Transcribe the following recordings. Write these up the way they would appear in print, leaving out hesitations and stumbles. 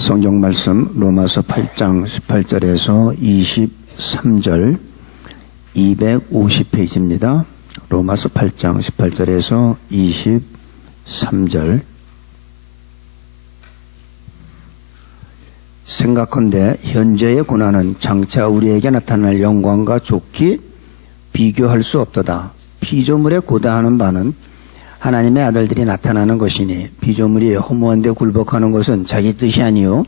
성경 말씀 로마서 8장 18절에서 23절 250페이지입니다. 로마서 8장 18절에서 23절. 생각컨대 현재의 고난은 장차 우리에게 나타날 영광과 좋게 비교할 수 없도다. 피조물에 고다하는 바는 하나님의 아들들이 나타나는 것이니 피조물이 허무한데 굴복하는 것은 자기 뜻이 아니요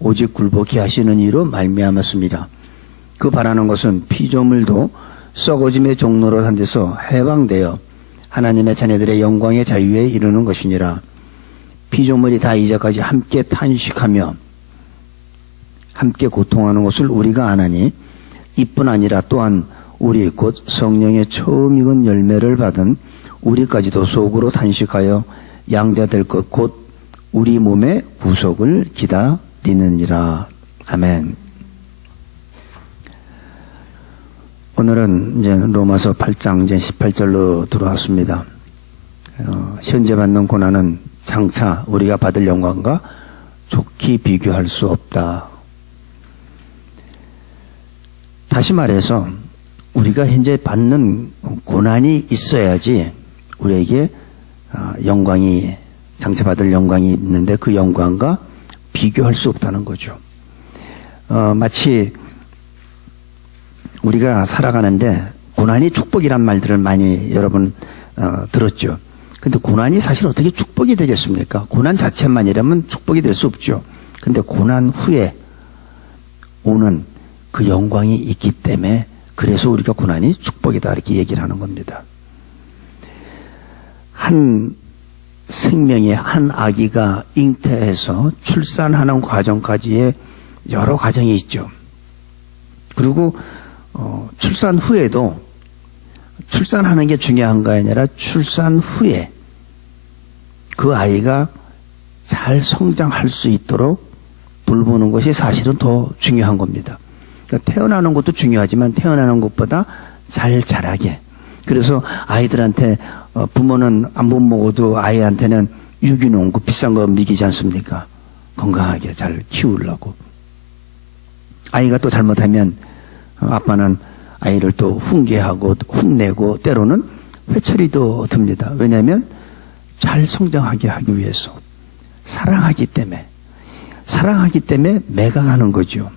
오직 굴복히 하시는 이로 말미암았습니다. 그 바라는 것은 피조물도 썩어짐의 종로로 한 데서 해방되어 하나님의 자녀들의 영광의 자유에 이르는 것이니라. 피조물이 다 이제까지 함께 탄식하며 함께 고통하는 것을 우리가 아나니 이뿐 아니라 또한 우리 곧 성령의 처음 익은 열매를 받은 우리까지도 속으로 탄식하여 양자될 것 곧 우리 몸의 구속을 기다리느니라. 아멘. 오늘은 이제 로마서 8장 이제 18절로 들어왔습니다. 현재 받는 고난은 장차 우리가 받을 영광과 좋게 비교할 수 없다. 다시 말해서 우리가 현재 받는 고난이 있어야지 우리에게 영광이, 장차 받을 영광이 있는데 그 영광과 비교할 수 없다는 거죠. 마치 우리가 살아가는데 고난이 축복이란 말들을 많이 여러분 들었죠. 근데 고난이 사실 어떻게 축복이 되겠습니까? 고난 자체만이라면 축복이 될 수 없죠. 근데 고난 후에 오는 그 영광이 있기 때문에 그래서 우리가 고난이 축복이다 이렇게 얘기를 하는 겁니다. 한 생명의 한 아기가 잉태해서 출산하는 과정까지의 여러 과정이 있죠. 그리고 출산 후에도 출산하는 게 중요한 거 아니라 출산 후에 그 아이가 잘 성장할 수 있도록 돌보는 것이 사실은 더 중요한 겁니다. 그러니까 태어나는 것도 중요하지만 태어나는 것보다 잘 자라게. 그래서 아이들한테 부모는 안 못 먹어도 아이한테는 유기농 그 비싼 거 먹이지 않습니까? 건강하게 잘 키우려고. 아이가 또 잘못하면 아빠는 아이를 또 훈계하고 혼내고 때로는 회초리도 듭니다. 왜냐하면 잘 성장하게 하기 위해서. 사랑하기 때문에 매가가는 거죠.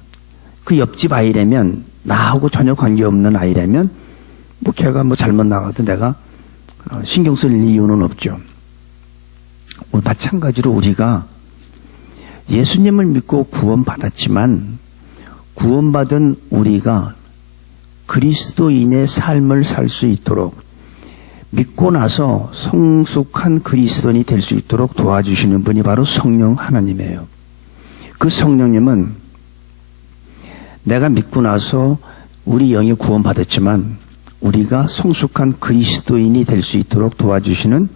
그 옆집 아이라면 나하고 전혀 관계없는 아이라면 뭐 걔가 뭐 잘못 나가도 내가 신경 쓸 이유는 없죠. 마찬가지로 우리가 예수님을 믿고 구원받았지만 구원받은 우리가 그리스도인의 삶을 살 수 있도록 믿고 나서 성숙한 그리스도인이 될 수 있도록 도와주시는 분이 바로 성령 하나님이에요. 그 성령님은 내가 믿고 나서 우리 영이 구원받았지만 우리가 성숙한 그리스도인이 될 수 있도록 도와주시는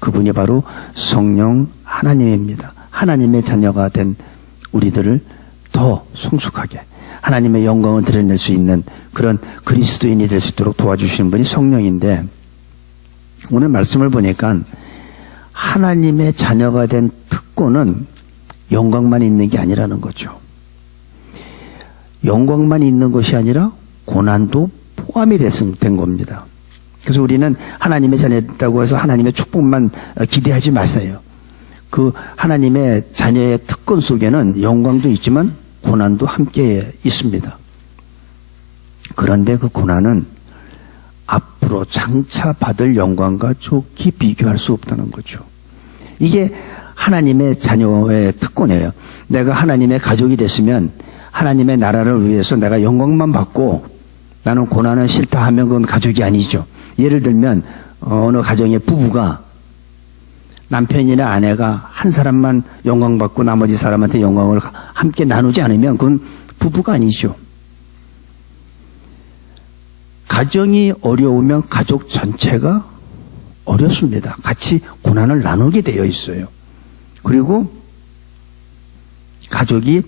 그분이 바로 성령 하나님입니다. 하나님의 자녀가 된 우리들을 더 성숙하게 하나님의 영광을 드러낼 수 있는 그런 그리스도인이 될 수 있도록 도와주시는 분이 성령인데 오늘 말씀을 보니까 하나님의 자녀가 된 특권은 영광만 있는 게 아니라는 거죠. 영광만 있는 것이 아니라 고난도 포함이 된 겁니다. 그래서 우리는 하나님의 자녀였다고 해서 하나님의 축복만 기대하지 마세요. 그 하나님의 자녀의 특권 속에는 영광도 있지만 고난도 함께 있습니다. 그런데 그 고난은 앞으로 장차 받을 영광과 좋게 비교할 수 없다는 거죠. 이게 하나님의 자녀의 특권이에요. 내가 하나님의 가족이 됐으면 하나님의 나라를 위해서 내가 영광만 받고 나는 고난은 싫다 하면 그건 가족이 아니죠. 예를 들면 어느 가정의 부부가 남편이나 아내가 한 사람만 영광 받고 나머지 사람한테 영광을 함께 나누지 않으면 그건 부부가 아니죠. 가정이 어려우면 가족 전체가 어렵습니다. 같이 고난을 나누게 되어 있어요. 그리고 가족이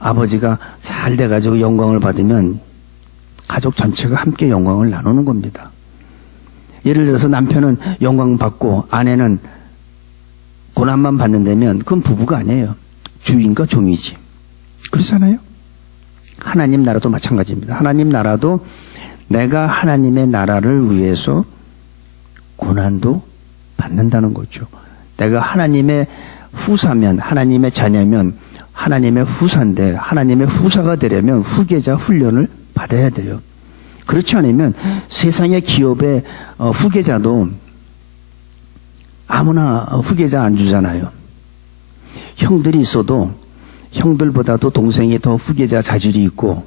아버지가 잘 돼가지고 영광을 받으면 가족 전체가 함께 영광을 나누는 겁니다. 예를 들어서 남편은 영광 받고 아내는 고난만 받는다면 그건 부부가 아니에요. 주인과 종이지. 그렇잖아요? 하나님 나라도 마찬가지입니다. 하나님 나라도 내가 하나님의 나라를 위해서 고난도 받는다는 거죠. 내가 하나님의 후사면, 하나님의 자녀면 하나님의 후사인데 하나님의 후사가 되려면 후계자 훈련을 받아야 돼요. 그렇지 않으면 세상의 기업의 후계자도 아무나 후계자 안 주잖아요. 형들이 있어도 형들보다도 동생이 더 후계자 자질이 있고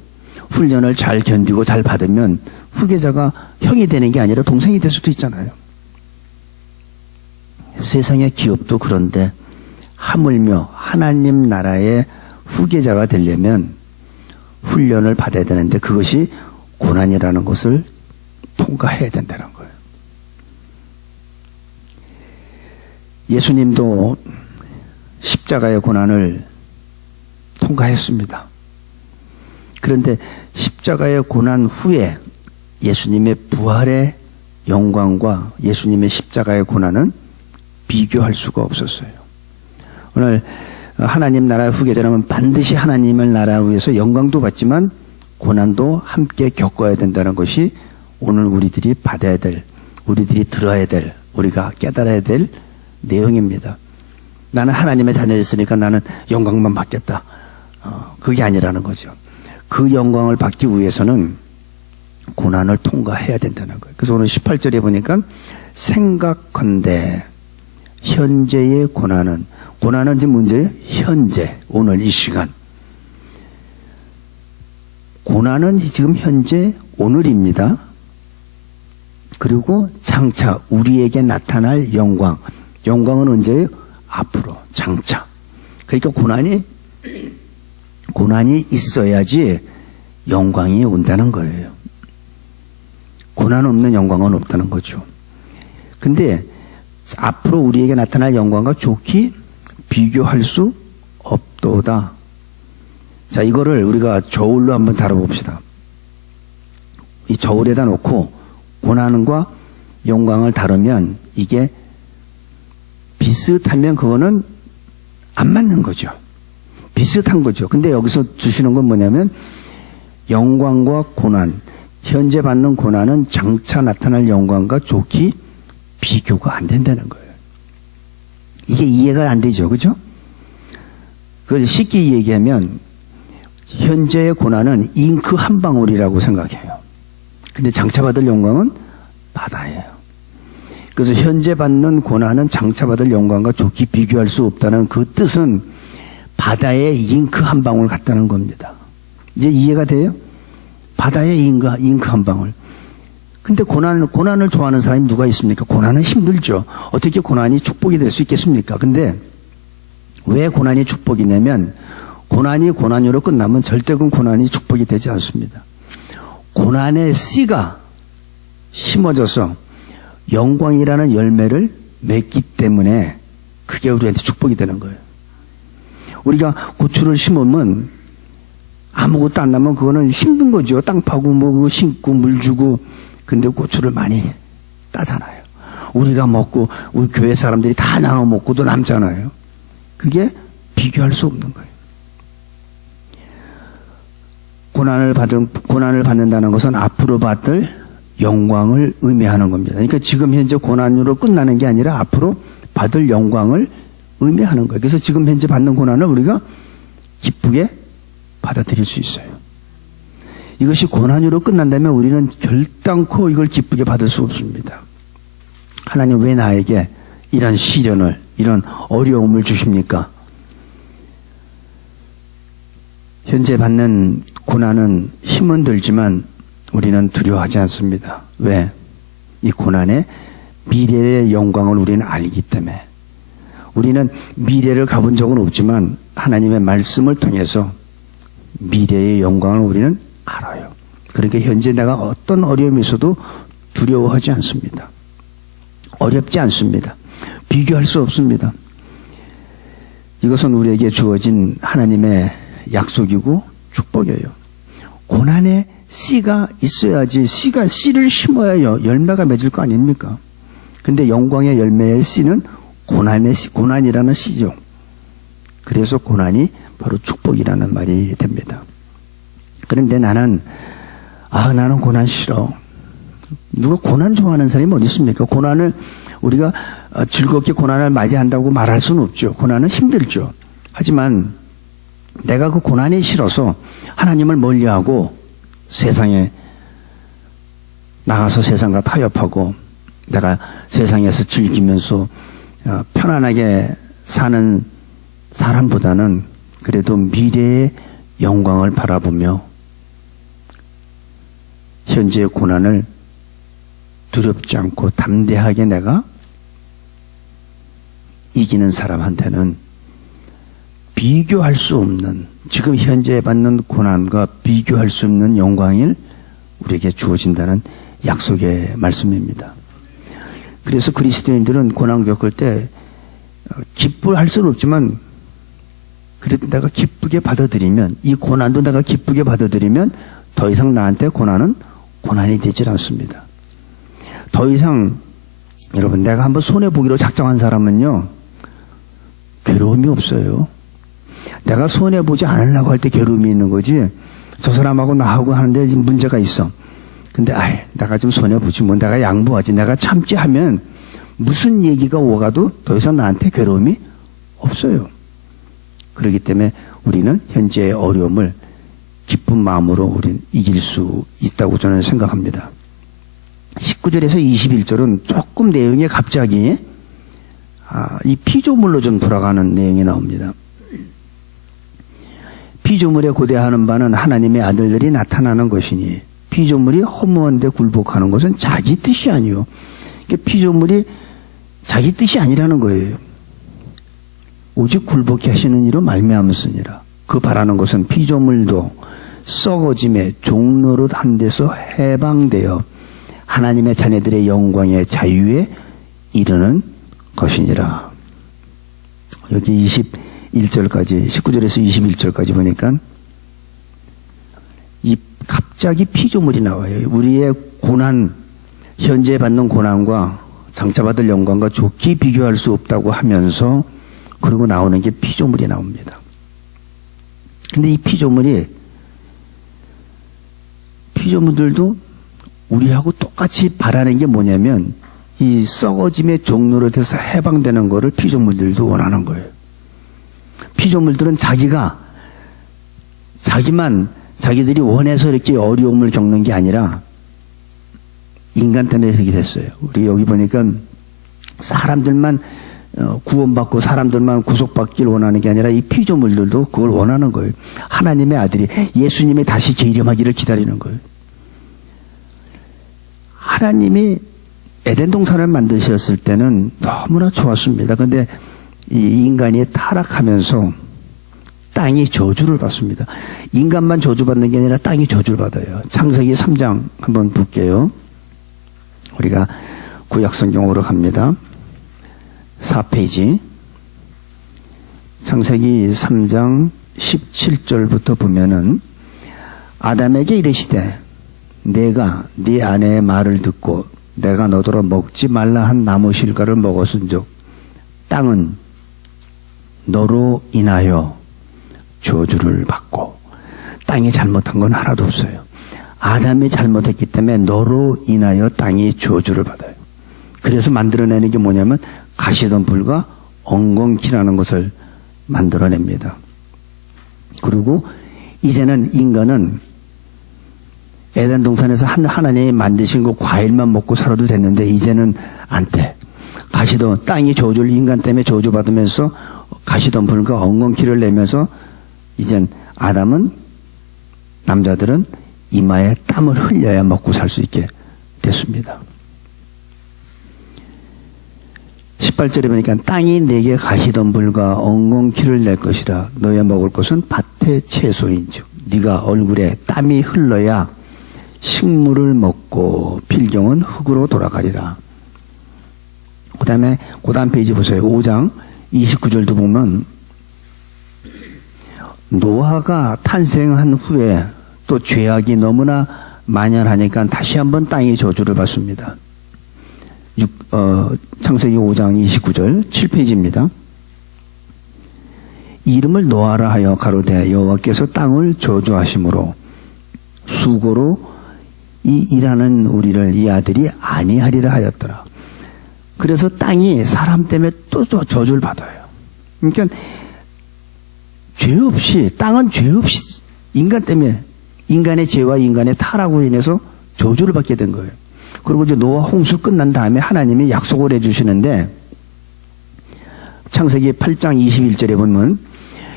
훈련을 잘 견디고 잘 받으면 후계자가 형이 되는 게 아니라 동생이 될 수도 있잖아요. 세상의 기업도 그런데 하물며 하나님 나라의 후계자가 되려면 훈련을 받아야 되는데 그것이 고난이라는 것을 통과해야 된다는 거예요. 예수님도 십자가의 고난을 통과했습니다. 그런데 십자가의 고난 후에 예수님의 부활의 영광과 예수님의 십자가의 고난은 비교할 수가 없었어요. 오늘 하나님 나라의 후계자라면 반드시 하나님의 나라를 위해서 영광도 받지만 고난도 함께 겪어야 된다는 것이 오늘 우리들이 받아야 될, 우리들이 들어야 될, 우리가 깨달아야 될 내용입니다. 나는 하나님의 자녀였으니까 나는 영광만 받겠다. 그게 아니라는 거죠. 그 영광을 받기 위해서는 고난을 통과해야 된다는 거예요. 그래서 오늘 18절에 보니까 생각컨대 현재의 고난은 지금 문제예요. 현재, 오늘 이 시간. 고난은 지금 현재 오늘입니다. 그리고 장차 우리에게 나타날 영광. 영광은 언제예요? 앞으로, 장차. 그러니까 고난이 있어야지 영광이 온다는 거예요. 고난 없는 영광은 없다는 거죠. 근데 앞으로 우리에게 나타날 영광과 좋게 비교할 수 없도다. 자, 이거를 우리가 저울로 한번 다뤄봅시다. 이 저울에다 놓고 고난과 영광을 다루면 이게 비슷하면 그거는 안 맞는 거죠. 비슷한 거죠. 근데 여기서 주시는 건 뭐냐면 영광과 고난, 현재 받는 고난은 장차 나타날 영광과 좋게 비교가 안 된다는 거예요. 이게 이해가 안 되죠. 그죠? 그걸 쉽게 얘기하면 현재의 고난은 잉크 한 방울이라고 생각해요. 근데 장차 받을 영광은 바다예요. 그래서 현재 받는 고난은 장차 받을 영광과 좋게 비교할 수 없다는 그 뜻은 바다의 잉크 한 방울 같다는 겁니다. 이제 이해가 돼요? 바다의 잉크 한 방울. 근데 고난을 좋아하는 사람이 누가 있습니까? 고난은 힘들죠. 어떻게 고난이 축복이 될 수 있겠습니까? 근데 왜 고난이 축복이냐면 고난이 고난으로 끝나면 절대 그 고난이 축복이 되지 않습니다. 고난의 씨가 심어져서 영광이라는 열매를 맺기 때문에 그게 우리한테 축복이 되는 거예요. 우리가 고추를 심으면 아무것도 안 나면 그거는 힘든 거죠. 땅 파고 뭐 그거 심고 물 주고. 근데 고추를 많이 따잖아요. 우리가 먹고 우리 교회 사람들이 다 나눠 먹고도 남잖아요. 그게 비교할 수 없는 거예요. 고난을 받는다는 것은 앞으로 받을 영광을 의미하는 겁니다. 그러니까 지금 현재 고난으로 끝나는 게 아니라 앞으로 받을 영광을 의미하는 거예요. 그래서 지금 현재 받는 고난을 우리가 기쁘게 받아들일 수 있어요. 이것이 고난으로 끝난다면 우리는 결단코 이걸 기쁘게 받을 수 없습니다. 하나님 왜 나에게 이런 시련을, 이런 어려움을 주십니까? 현재 받는 고난은 힘은 들지만 우리는 두려워하지 않습니다. 왜? 이 고난의 미래의 영광을 우리는 알기 때문에. 우리는 미래를 가본 적은 없지만 하나님의 말씀을 통해서 미래의 영광을 우리는 알아요. 그러니까 현재 내가 어떤 어려움이 있어도 두려워하지 않습니다. 어렵지 않습니다. 비교할 수 없습니다. 이것은 우리에게 주어진 하나님의 약속이고 축복이에요. 고난에 씨가 있어야지 씨를 심어야 열매가 맺을 거 아닙니까? 근데 영광의 열매의 씨는 고난이라는 시죠. 그래서 고난이 바로 축복이라는 말이 됩니다. 그런데 나는 고난 싫어. 누가 고난 좋아하는 사람이 어디 있습니까? 고난을 우리가 즐겁게 고난을 맞이한다고 말할 수는 없죠. 고난은 힘들죠. 하지만 내가 그 고난이 싫어서 하나님을 멀리하고 세상에 나가서 세상과 타협하고 내가 세상에서 즐기면서 편안하게 사는 사람보다는 그래도 미래의 영광을 바라보며 현재의 고난을 두렵지 않고 담대하게 내가 이기는 사람한테는 비교할 수 없는, 지금 현재 받는 고난과 비교할 수 없는 영광이 우리에게 주어진다는 약속의 말씀입니다. 그래서 그리스도인들은 고난 겪을 때 기뻐할 수는 없지만 그래도 내가 기쁘게 받아들이면, 이 고난도 내가 기쁘게 받아들이면 더 이상 나한테 고난은 고난이 되질 않습니다. 더 이상 여러분, 내가 한번 손해보기로 작정한 사람은요 괴로움이 없어요. 내가 손해보지 않으려고 할 때 괴로움이 있는 거지, 저 사람하고 나하고 하는데 지금 문제가 있어. 근데 내가 좀 손해보지 뭐, 내가 양보하지, 내가 참지 하면 무슨 얘기가 오가도 더 이상 나한테 괴로움이 없어요. 그렇기 때문에 우리는 현재의 어려움을 기쁜 마음으로 우리는 이길 수 있다고 저는 생각합니다. 19절에서 21절은 조금 내용이 갑자기 이 피조물로 좀 돌아가는 내용이 나옵니다. 피조물에 고대하는 바는 하나님의 아들들이 나타나는 것이니 피조물이 허무한 데 굴복하는 것은 자기 뜻이 아니요. 피조물이 자기 뜻이 아니라는 거예요. 오직 굴복케 하시는 이로 말미암았으니라. 그 바라는 것은 피조물도 썩어짐의 종노릇 한 데서 해방되어 하나님의 자녀들의 영광의 자유에 이르는 것이니라. 여기 21절까지, 19절에서 21절까지 보니까 이 갑자기 피조물이 나와요. 우리의 고난, 현재 받는 고난과 장차 받을 영광과 좋게 비교할 수 없다고 하면서, 그리고 나오는 게 피조물이 나옵니다. 근데 이 피조물들도 우리하고 똑같이 바라는 게 뭐냐면, 이 썩어짐의 종로로 돼서 해방되는 거를 피조물들도 원하는 거예요. 피조물들은 자기들이 원해서 이렇게 어려움을 겪는 게 아니라 인간 때문에 그렇게 됐어요. 우리 여기 보니까 사람들만 구원받고 사람들만 구속받기를 원하는 게 아니라 이 피조물들도 그걸 원하는 거예요. 하나님의 아들이, 예수님이 다시 재림하기를 기다리는 거예요. 하나님이 에덴 동산을 만드셨을 때는 너무나 좋았습니다. 그런데 이 인간이 타락하면서 땅이 저주를 받습니다. 인간만 저주받는 게 아니라 땅이 저주를 받아요. 창세기 3장 한번 볼게요. 우리가 구약성경으로 갑니다. 4페이지. 창세기 3장 17절부터 보면은, 아담에게 이르시되 내가 네 아내의 말을 듣고 내가 너더러 먹지 말라 한 나무 실과를 먹었은즉 땅은 너로 인하여 저주를 받고, 땅이 잘못한 건 하나도 없어요. 아담이 잘못했기 때문에 너로 인하여 땅이 저주를 받아요. 그래서 만들어내는 게 뭐냐면 가시덤불과 엉겅퀴라는 것을 만들어냅니다. 그리고 이제는 인간은 에덴 동산에서 하나님이 만드신 그 과일만 먹고 살아도 됐는데 이제는 안 돼. 땅이 저주를, 인간 때문에 저주받으면서 가시덤불과 엉겅퀴를 내면서 이젠 남자들은 이마에 땀을 흘려야 먹고 살 수 있게 됐습니다. 18절에 보니까 땅이 내게 가시덤불과 엉겅퀴를 낼 것이라. 너의 먹을 것은 밭의 채소인즉 네가 얼굴에 땀이 흘러야 식물을 먹고 필경은 흙으로 돌아가리라. 그 다음 페이지 보세요. 5장 29절도 보면, 노아가 탄생한 후에 또 죄악이 너무나 만연하니까 다시 한번 땅이 저주를 받습니다. 창세기 5장 29절 7페이지입니다. 이름을 노아라 하여 가로되 여호와께서 땅을 저주하심으로 수고로 이 일하는 우리를 이 아들이 아니하리라 하였더라. 그래서 땅이 사람 때문에 또 저주를 받아요. 그러니까 죄 없이, 땅은 죄 없이 인간 때문에, 인간의 죄와 인간의 타락으로 인해서 저주를 받게 된 거예요. 그리고 이제 노아 홍수 끝난 다음에 하나님이 약속을 해주시는데, 창세기 8장 21절에 보면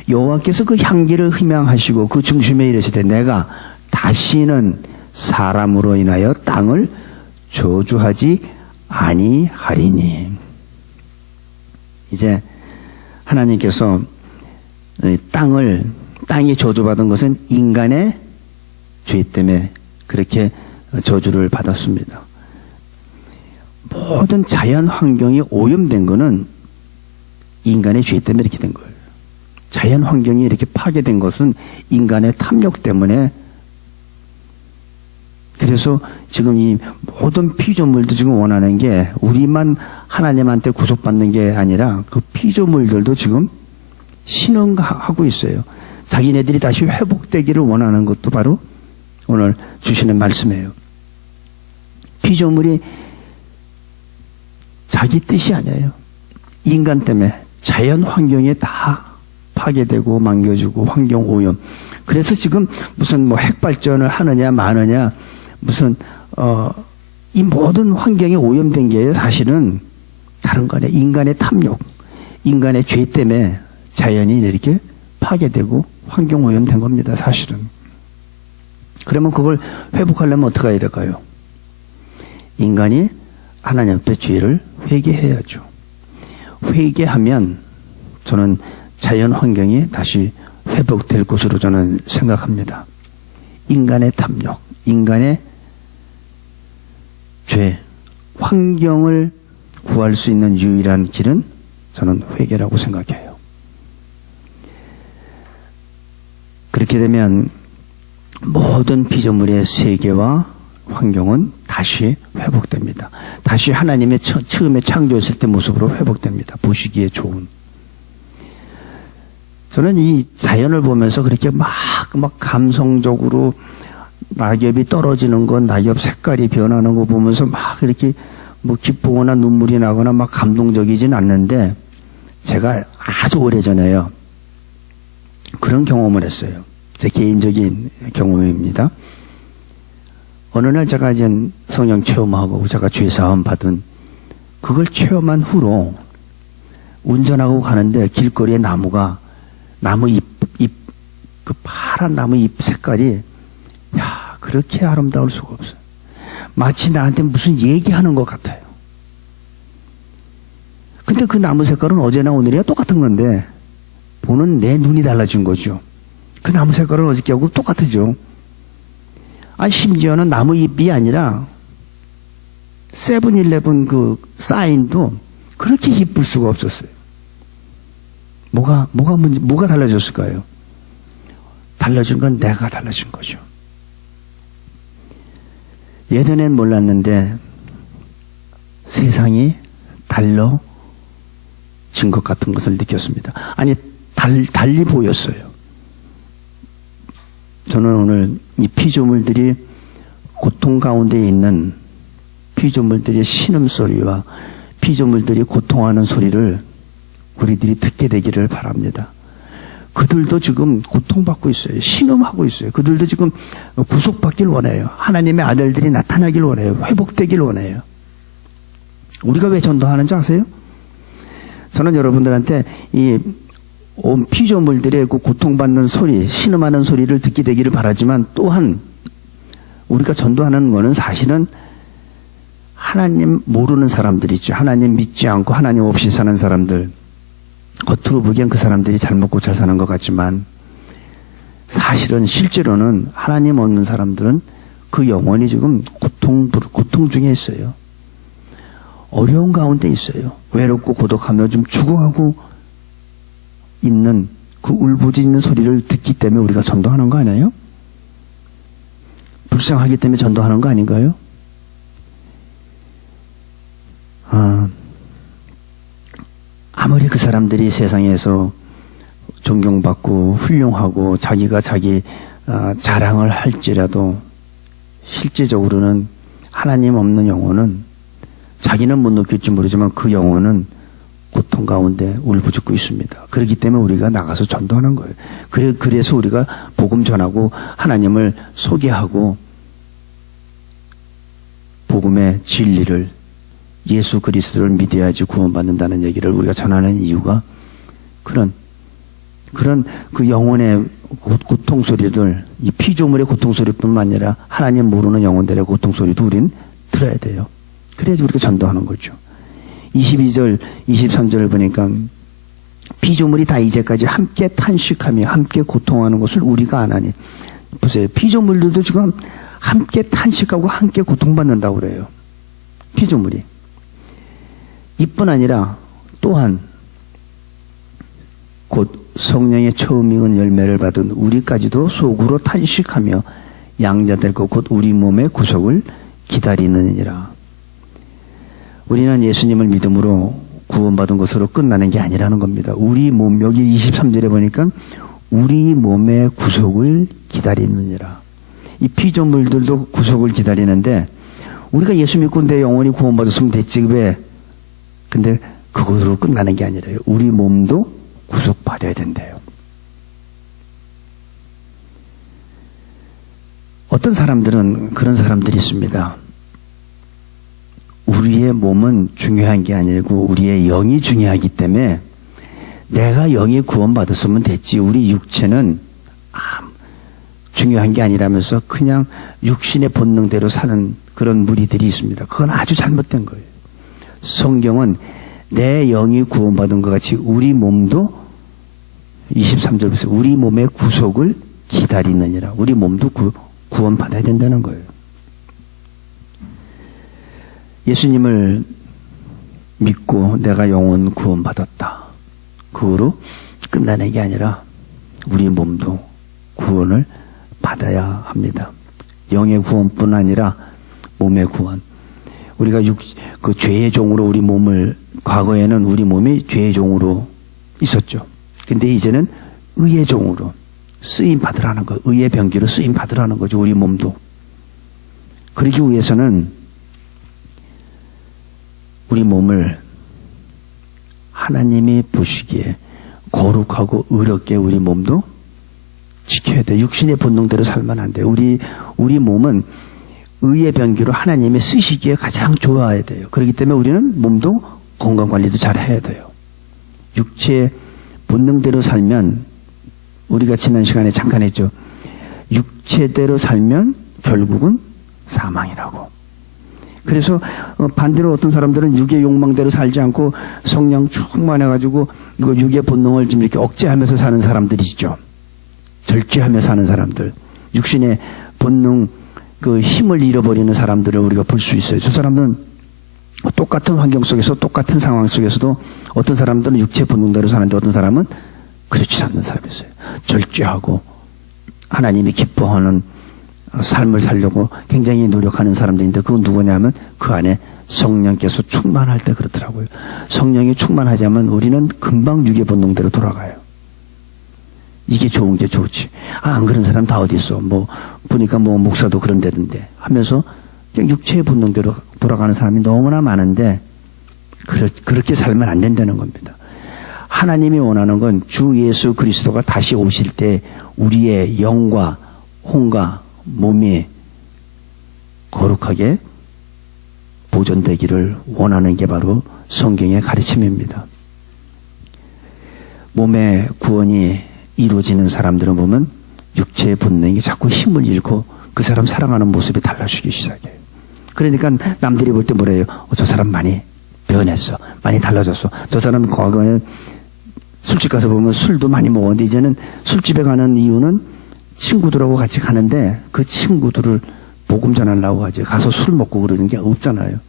여호와께서 그 향기를 희망하시고 그 중심에 이르시되 내가 다시는 사람으로 인하여 땅을 저주하지 아니하리니. 이제 하나님께서 땅이 저주받은 것은 인간의 죄 때문에 그렇게 저주를 받았습니다. 모든 자연 환경이 오염된 것은 인간의 죄 때문에 이렇게 된 거예요. 자연 환경이 이렇게 파괴된 것은 인간의 탐욕 때문에. 그래서 지금 이 모든 피조물도 지금 원하는 게 우리만 하나님한테 구속받는 게 아니라 그 피조물들도 지금 신음하고 있어요. 자기네들이 다시 회복되기를 원하는 것도 바로 오늘 주시는 말씀이에요. 피조물이 자기 뜻이 아니에요. 인간 때문에 자연 환경에 다 파괴되고 망겨지고 환경 오염. 그래서 지금 무슨 뭐 핵발전을 하느냐 마느냐 무슨 이 모든 환경이 오염된 게 사실은 다른 거 아니에요. 인간의 탐욕, 인간의 죄 때문에 자연이 이렇게 파괴되고 환경 오염된 겁니다. 사실은. 그러면 그걸 회복하려면 어떻게 해야 될까요? 인간이 하나님 앞에 죄를 회개해야죠. 회개하면 저는 자연 환경이 다시 회복될 것으로 저는 생각합니다. 인간의 탐욕, 인간의 죄, 환경을 구할 수 있는 유일한 길은 저는 회개라고 생각해요. 그렇게 되면 모든 피조물의 세계와 환경은 다시 회복됩니다. 다시 하나님의 처음에 창조했을 때 모습으로 회복됩니다. 보시기에 좋은. 저는 이 자연을 보면서 그렇게 막 감성적으로 낙엽이 떨어지는 것, 낙엽 색깔이 변하는 거 보면서 막 이렇게 뭐 기쁘거나 눈물이 나거나 막 감동적이진 않는데 제가 아주 오래전에요. 그런 경험을 했어요. 제 개인적인 경험입니다. 어느 날 제가 이제 성령 체험하고 제가 죄사함 받은 그걸 체험한 후로 운전하고 가는데 길거리에 나무 그 파란 나무 잎 색깔이 그렇게 아름다울 수가 없어요. 마치 나한테 무슨 얘기하는 것 같아요. 근데 그 나무 색깔은 어제나 오늘이야 똑같은 건데 보는 내 눈이 달라진 거죠. 그 나무 색깔은 어저께하고 똑같죠. 심지어는 나무 잎이 아니라 세븐일레븐 그 사인도 그렇게 이쁠 수가 없었어요. 뭐가 달라졌을까요? 달라진 건 내가 달라진 거죠. 예전엔 몰랐는데 세상이 달라진 것 같은 것을 느꼈습니다. 아니, 달리 보였어요. 저는 오늘 이 피조물들이 고통 가운데 있는 피조물들의 신음소리와 피조물들이 고통하는 소리를 우리들이 듣게 되기를 바랍니다. 그들도 지금 고통받고 있어요. 신음하고 있어요. 그들도 지금 구속받길 원해요. 하나님의 아들들이 나타나길 원해요. 회복되길 원해요. 우리가 왜 전도하는지 아세요? 저는 여러분들한테 이 온 피조물들의 그 고통받는 소리, 신음하는 소리를 듣게 되기를 바라지만 또한 우리가 전도하는 거는 사실은 하나님 모르는 사람들이죠. 하나님 믿지 않고 하나님 없이 사는 사람들. 겉으로 보기엔 그 사람들이 잘 먹고 잘 사는 것 같지만 사실은 실제로는 하나님 없는 사람들은 그 영혼이 지금 고통 중에 있어요. 어려운 가운데 있어요. 외롭고 고독하며 좀 죽어가고 있는 그 울부짖는 소리를 듣기 때문에 우리가 전도하는 거 아니에요? 불쌍하기 때문에 전도하는 거 아닌가요? 그 사람들이 세상에서 존경받고 훌륭하고 자기가 자기 자랑을 할지라도 실제적으로는 하나님 없는 영혼은 자기는 못 느낄지 모르지만 그 영혼은 고통 가운데 울부짖고 있습니다. 그렇기 때문에 우리가 나가서 전도하는 거예요. 그래서 우리가 복음 전하고 하나님을 소개하고 복음의 진리를 예수 그리스도를 믿어야지 구원받는다는 얘기를 우리가 전하는 이유가 그런 그 영혼의 고통 소리를 이 피조물의 고통 소리뿐만 아니라 하나님 모르는 영혼들의 고통 소리도 우린 들어야 돼요. 그래야지 우리가 전도하는 거죠. 22절, 23절을 보니까 피조물이 다 이제까지 함께 탄식하며 함께 고통하는 것을 우리가 안 하니. 보세요. 피조물들도 지금 함께 탄식하고 함께 고통받는다고 그래요. 피조물이. 이뿐 아니라 또한 곧 성령의 처음 익은 열매를 받은 우리까지도 속으로 탄식하며 양자될 것 곧 우리 몸의 구속을 기다리느니라. 우리는 예수님을 믿음으로 구원받은 것으로 끝나는 게 아니라는 겁니다. 우리 몸, 여기 23절에 보니까 우리 몸의 구속을 기다리느니라. 이 피조물들도 구속을 기다리는데 우리가 예수 믿고 내 영혼이 구원받았으면 됐지 왜? 근데 그것으로 끝나는 게 아니라요. 우리 몸도 구속받아야 된대요. 어떤 사람들은 그런 사람들이 있습니다. 우리의 몸은 중요한 게 아니고 우리의 영이 중요하기 때문에 내가 영이 구원받았으면 됐지 우리 육체는 중요한 게 아니라면서 그냥 육신의 본능대로 사는 그런 무리들이 있습니다. 그건 아주 잘못된 거예요. 성경은 내 영이 구원받은 것 같이 우리 몸도 23절 보세요. 우리 몸의 구속을 기다리느니라. 우리 몸도 구원받아야 된다는 거예요. 예수님을 믿고 내가 영혼 구원받았다. 그거로 끝나는 게 아니라 우리 몸도 구원을 받아야 합니다. 영의 구원뿐 아니라 몸의 구원. 우리가 그 죄의 종으로 우리 몸을 과거에는 우리 몸이 죄의 종으로 있었죠. 근데 이제는 의의 종으로 쓰임 받으라는 거예요. 의의 병기로 쓰임 받으라는 거죠. 우리 몸도. 그러기 위해서는 우리 몸을 하나님이 보시기에 거룩하고 의롭게 우리 몸도 지켜야 돼. 육신의 본능대로 살면 안 돼. 우리 몸은 의의 병기로 하나님이 쓰시기에 가장 좋아야 돼요. 그렇기 때문에 우리는 몸도 건강관리도 잘 해야 돼요. 육체의 본능대로 살면 우리가 지난 시간에 잠깐 했죠. 육체대로 살면 결국은 사망이라고. 그래서 반대로 어떤 사람들은 육의 욕망대로 살지 않고 성령 충만해가지고 이거 육의 본능을 좀 이렇게 억제하면서 사는 사람들이 있죠. 절제하며 사는 사람들. 육신의 본능, 그 힘을 잃어버리는 사람들을 우리가 볼 수 있어요. 저 사람들은 똑같은 환경 속에서 똑같은 상황 속에서도 어떤 사람들은 육체 본능대로 사는데 어떤 사람은 그렇지 않는 사람이 있어요. 절제하고 하나님이 기뻐하는 삶을 살려고 굉장히 노력하는 사람들인데 그건 누구냐면 그 안에 성령께서 충만할 때 그렇더라고요. 성령이 충만하자면 우리는 금방 육의 본능대로 돌아가요. 이게 좋은 게 좋지. 안 그런 사람 다 어디 있어. 보니까 목사도 그런다던데 하면서 그냥 육체의 본능대로 돌아가는 사람이 너무나 많은데 그렇게 살면 안 된다는 겁니다. 하나님이 원하는 건 주 예수 그리스도가 다시 오실 때 우리의 영과 혼과 몸이 거룩하게 보존되기를 원하는 게 바로 성경의 가르침입니다. 몸의 구원이 이루어지는 사람들은 보면 육체의 본능이 자꾸 힘을 잃고 그 사람 살아가는 모습이 달라지기 시작해요. 그러니까 남들이 볼 때 뭐래요? 저 사람 많이 변했어. 많이 달라졌어. 저 사람 과거에는 술집 가서 보면 술도 많이 먹었는데 이제는 술집에 가는 이유는 친구들하고 같이 가는데 그 친구들을 복음 전하려고 하지. 가서 술 먹고 그러는 게 없잖아요.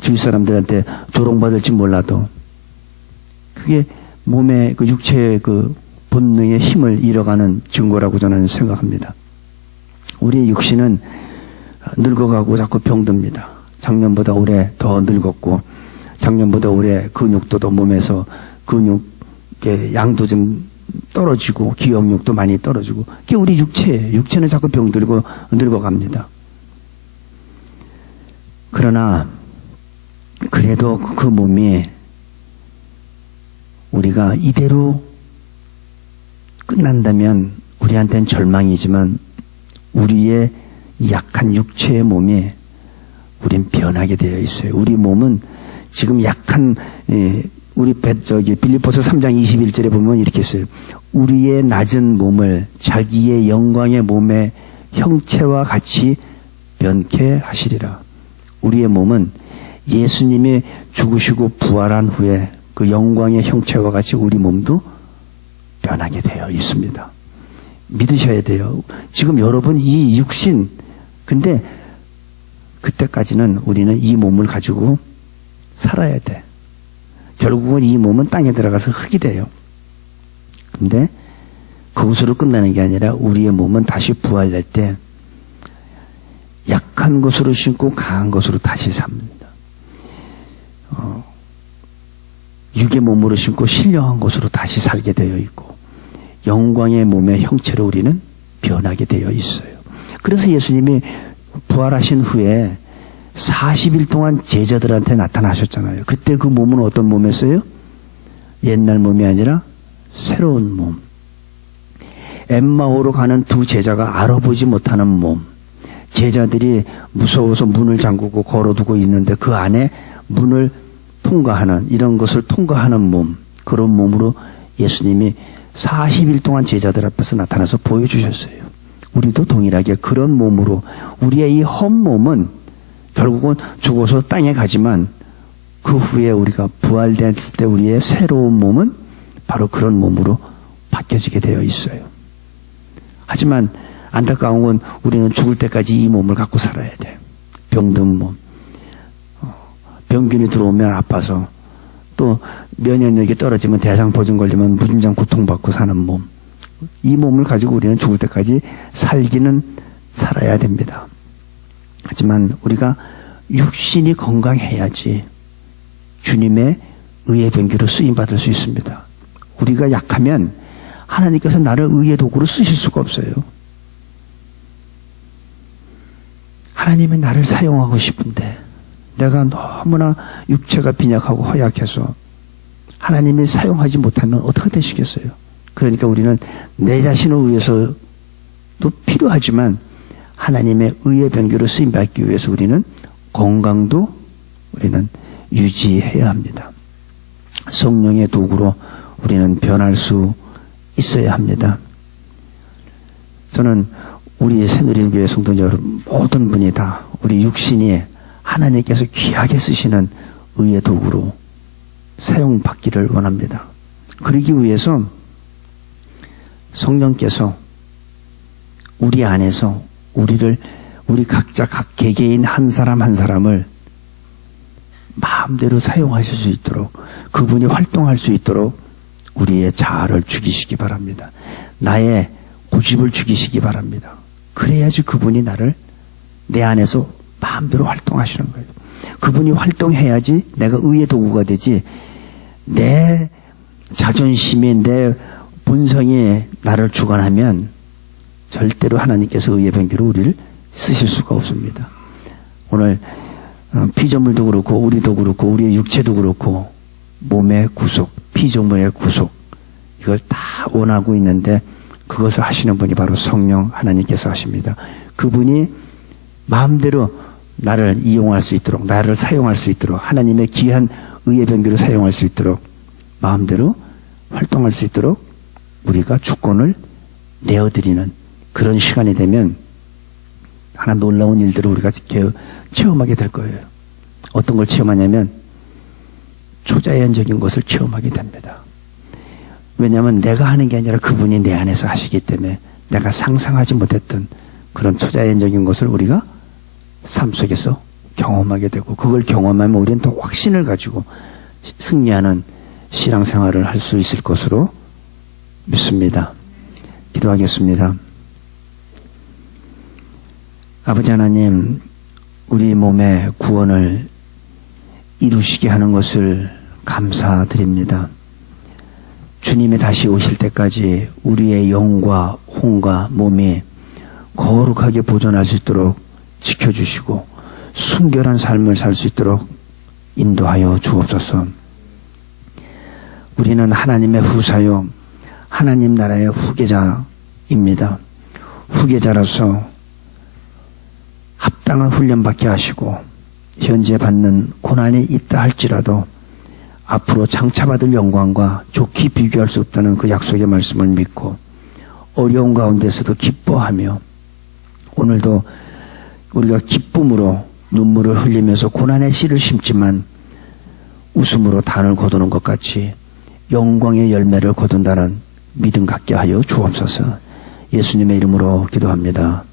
주위 사람들한테 조롱받을지 몰라도 그게 몸의 그 육체의 그 본능의 힘을 잃어가는 증거라고 저는 생각합니다. 우리의 육신은 늙어가고 자꾸 병듭니다. 작년보다 올해 더 늙었고 작년보다 올해 근육도도 몸에서 근육의 양도 좀 떨어지고 기억력도 많이 떨어지고 그게 우리 육체는 자꾸 병들고 늙어갑니다. 그러나 그래도 그 몸이 우리가 이대로 끝난다면 우리한테는 절망이지만 우리의 약한 육체의 몸이 우린 변하게 되어 있어요. 우리 몸은 지금 약한 우리 빌립보서 3장 21절에 보면 이렇게 써요. 우리의 낮은 몸을 자기의 영광의 몸의 형체와 같이 변케 하시리라. 우리의 몸은 예수님이 죽으시고 부활한 후에 그 영광의 형체와 같이 우리 몸도 변하게 되어 있습니다. 믿으셔야 돼요. 지금 여러분 이 육신, 근데 그때까지는 우리는 이 몸을 가지고 살아야 돼. 결국은 이 몸은 땅에 들어가서 흙이 돼요. 근데 그것으로 끝나는 게 아니라 우리의 몸은 다시 부활될 때 약한 것으로 신고 강한 것으로 다시 삽니다. 육의 몸으로 신고 신령한 것으로 다시 살게 되어 있고 영광의 몸의 형체로 우리는 변하게 되어 있어요. 그래서 예수님이 부활하신 후에 40일 동안 제자들한테 나타나셨잖아요. 그때 그 몸은 어떤 몸이었어요? 옛날 몸이 아니라 새로운 몸. 엠마오로 가는 두 제자가 알아보지 못하는 몸. 제자들이 무서워서 문을 잠그고 걸어두고 있는데 그 안에 문을 통과하는, 이런 것을 통과하는 몸. 그런 몸으로 예수님이 40일 동안 제자들 앞에서 나타나서 보여주셨어요. 우리도 동일하게 그런 몸으로, 우리의 이 헛몸은 결국은 죽어서 땅에 가지만 그 후에 우리가 부활됐을 때 우리의 새로운 몸은 바로 그런 몸으로 바뀌어지게 되어 있어요. 하지만 안타까운 건 우리는 죽을 때까지 이 몸을 갖고 살아야 돼. 병든 몸. 병균이 들어오면 아파서, 또 면역력이 떨어지면 대상포진 걸리면 무진장 고통받고 사는 몸. 이 몸을 가지고 우리는 죽을 때까지 살기는 살아야 됩니다. 하지만 우리가 육신이 건강해야지 주님의 의의 병기로 쓰임받을 수 있습니다. 우리가 약하면 하나님께서 나를 의의 도구로 쓰실 수가 없어요. 하나님이 나를 사용하고 싶은데 내가 너무나 육체가 빈약하고 허약해서 하나님이 사용하지 못하면 어떻게 되시겠어요? 그러니까 우리는 내 자신을 위해서도 필요하지만 하나님의 의의 병기로 쓰임받기 위해서 우리는 건강도 우리는 유지해야 합니다. 성령의 도구로 우리는 변할 수 있어야 합니다. 저는 우리 새누리교회 성도 여러분 모든 분이 다 우리 육신이 하나님께서 귀하게 쓰시는 의의 도구로 사용받기를 원합니다. 그러기 위해서 성령께서 우리 안에서 우리 각자 각 개개인 한 사람 한 사람을 마음대로 사용하실 수 있도록, 그분이 활동할 수 있도록 우리의 자아를 죽이시기 바랍니다. 나의 고집을 죽이시기 바랍니다. 그래야지 그분이 나를 내 안에서 마음대로 활동하시는 거예요. 그분이 활동해야지 내가 의의 도구가 되지, 내 자존심이, 내 본성이 나를 주관하면 절대로 하나님께서 의의 병기로 우리를 쓰실 수가 없습니다. 오늘 피조물도 그렇고 우리도 그렇고 우리의 육체도 그렇고 몸의 구속, 피조물의 구속, 이걸 다 원하고 있는데 그것을 하시는 분이 바로 성령 하나님께서 하십니다. 그분이 마음대로 나를 이용할 수 있도록, 나를 사용할 수 있도록, 하나님의 귀한 의의 병기로 사용할 수 있도록, 마음대로 활동할 수 있도록 우리가 주권을 내어드리는 그런 시간이 되면 하나 놀라운 일들을 우리가 체험하게 될 거예요. 어떤 걸 체험하냐면 초자연적인 것을 체험하게 됩니다. 왜냐하면 내가 하는 게 아니라 그분이 내 안에서 하시기 때문에 내가 상상하지 못했던 그런 초자연적인 것을 우리가 삶 속에서 경험하게 되고, 그걸 경험하면 우리는 더 확신을 가지고 승리하는 신앙생활을 할 수 있을 것으로 믿습니다. 기도하겠습니다. 아버지 하나님, 우리 몸의 구원을 이루시게 하는 것을 감사드립니다. 주님이 다시 오실 때까지 우리의 영과 혼과 몸이 거룩하게 보존할 수 있도록 지켜주시고 순결한 삶을 살 수 있도록 인도하여 주옵소서. 우리는 하나님의 후사요 하나님 나라의 후계자입니다. 후계자로서 합당한 훈련받게 하시고 현재 받는 고난이 있다 할지라도 앞으로 장차받을 영광과 좋게 비교할 수 없다는 그 약속의 말씀을 믿고 어려운 가운데서도 기뻐하며 오늘도 우리가 기쁨으로 눈물을 흘리면서 고난의 씨를 심지만 웃음으로 단을 거두는 것 같이 영광의 열매를 거둔다는 믿음 갖게 하여 주옵소서. 예수님의 이름으로 기도합니다.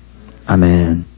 아멘.